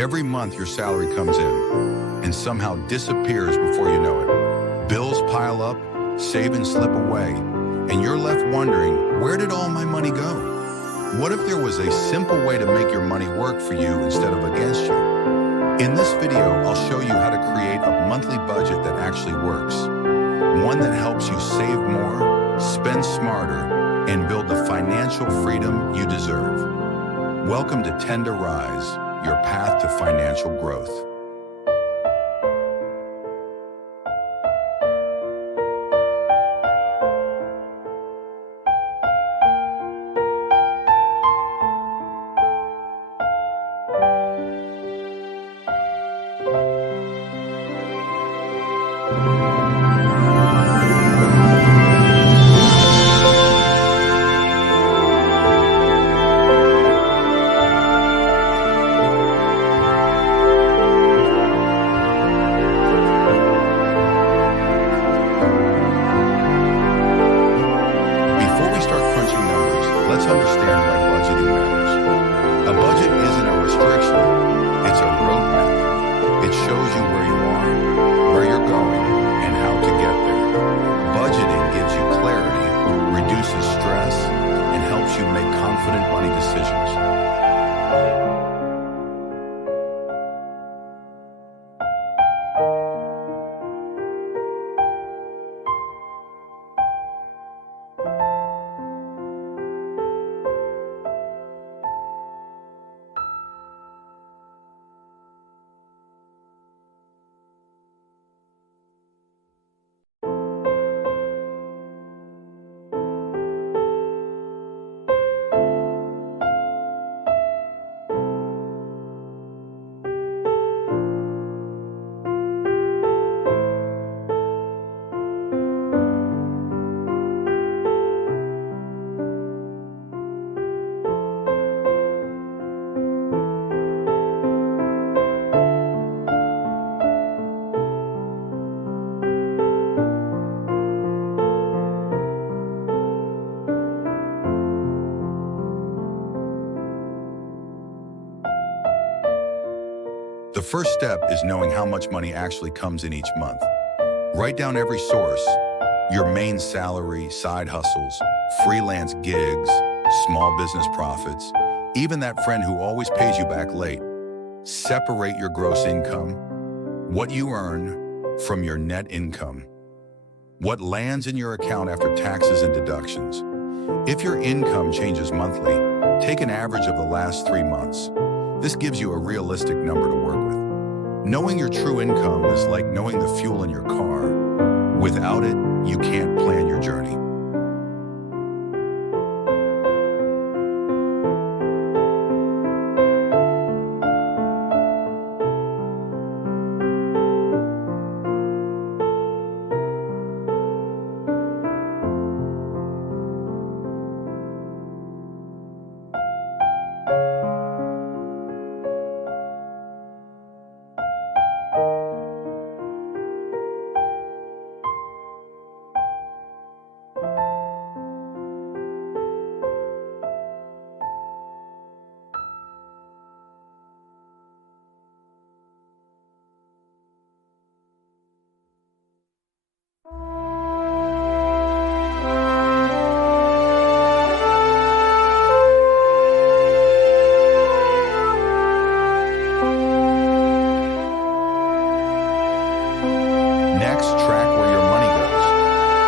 Every month your salary comes in and somehow disappears before you know it. Bills pile up, savings slip away, and you're left wondering, where did all my money go? What if there was a simple way to make your money work for you instead of against you? In this video, I'll show you how to create a monthly budget that actually works. One that helps you save more, spend smarter, and build the financial freedom you deserve. Welcome to Tenda Rise, your path to financial growth. Let's understand why budgeting matters. A budget isn't a restriction, it's a roadmap. It shows you where you are, where you're going, and how to get there. Budgeting gives you clarity, reduces stress, and helps you make confident money decisions. The first step is knowing how much money actually comes in each month. Write down every source, your main salary, side hustles, freelance gigs, small business profits, even that friend who always pays you back late. Separate your gross income, what you earn, from your net income. What lands in your account after taxes and deductions. If your income changes monthly, take an average of the last 3 months. This gives you a realistic number to work with. Knowing your true income is like knowing the fuel in your car. Without it, you can't plan your journey. Next, track where your money goes.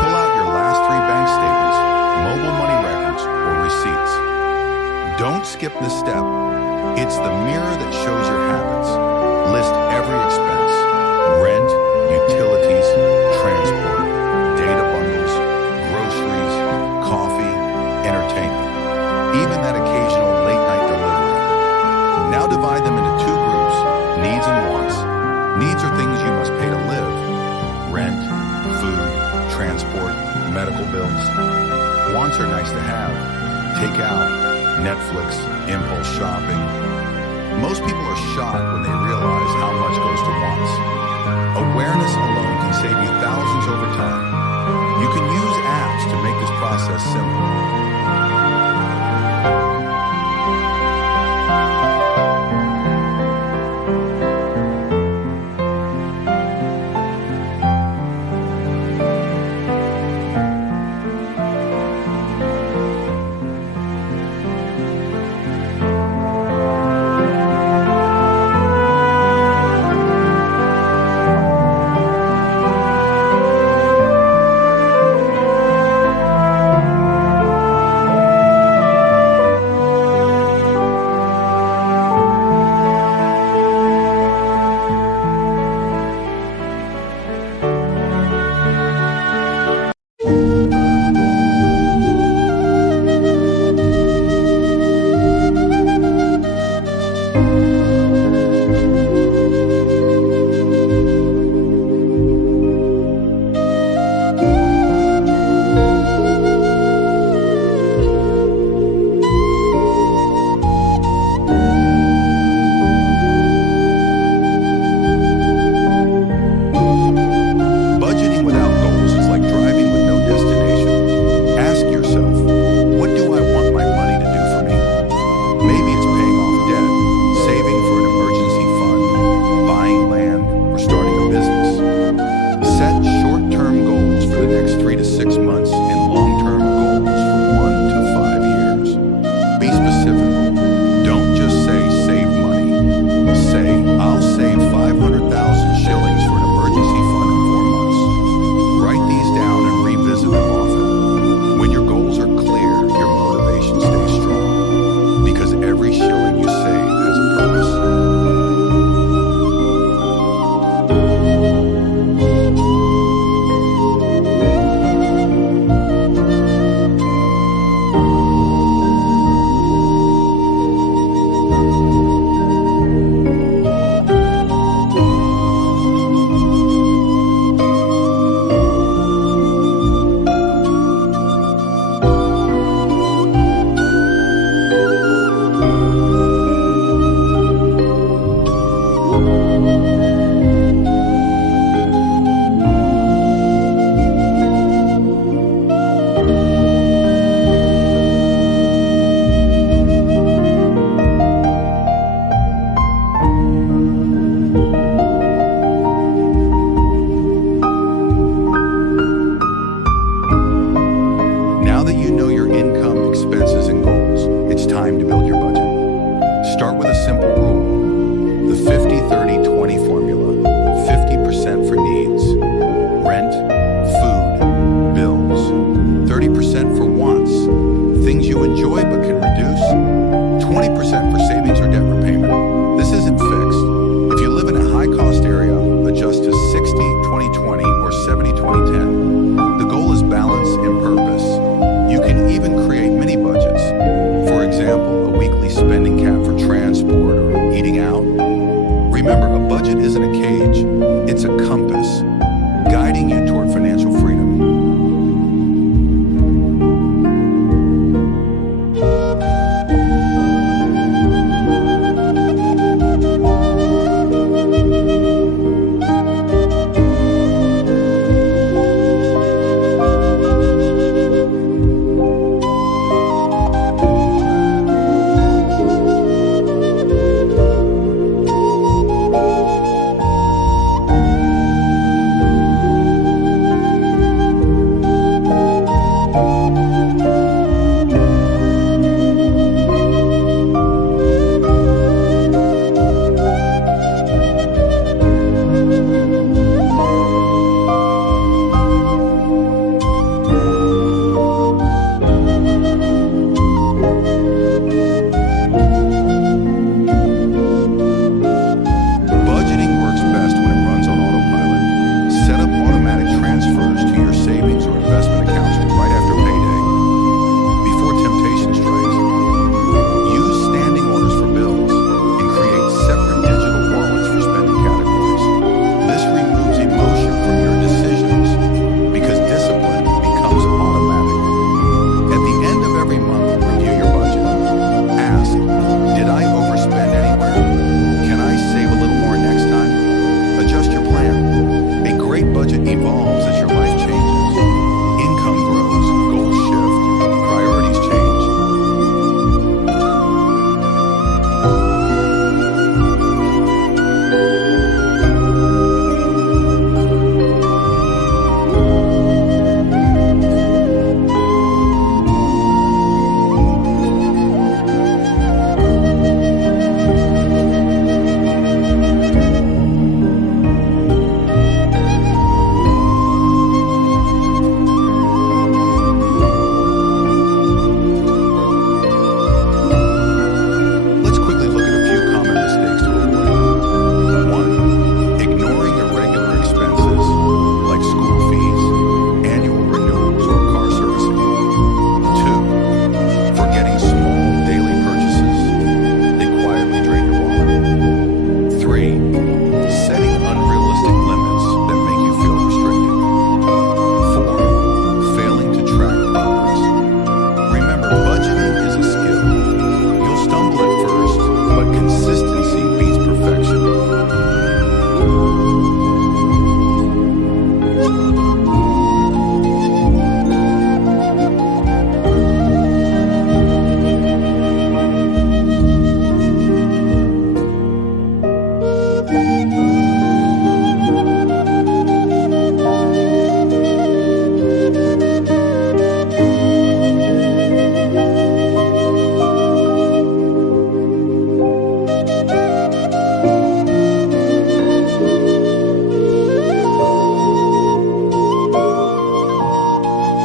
Pull out your last 3 bank statements, mobile money records, or receipts. Don't skip this step. It's the mirror that shows your habits. List every expense: rent, utilities, transport, data bundles, groceries, coffee, entertainment, even that occasional late-night delivery. Now divide them into 2 groups, needs and wants. Needs are things you must pay to live: rent, food, transport, medical bills. Wants are nice to have: takeout, Netflix, impulse shopping. Most people are shocked when they realize how much goes to wants. Awareness alone can save you thousands over time. You can use apps to make this process simple.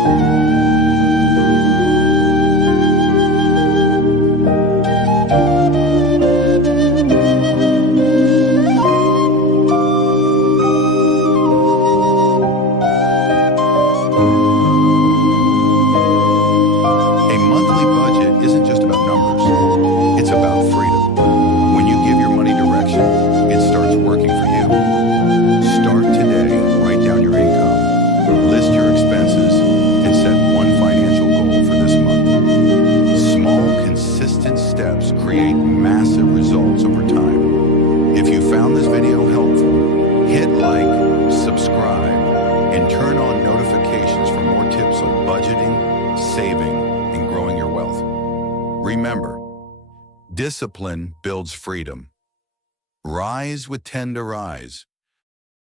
A monthly budget isn't just about numbers, it's about freedom. When you give your money direction, it starts working for you. Start today, write down your income, list your expenses, and set one financial goal for this month. Small, consistent steps create massive results over time. If you found this video helpful, hit like, subscribe, and turn on notifications for more tips on budgeting, saving, and growing your wealth. Remember, discipline builds freedom. Rise with Tenda Rise.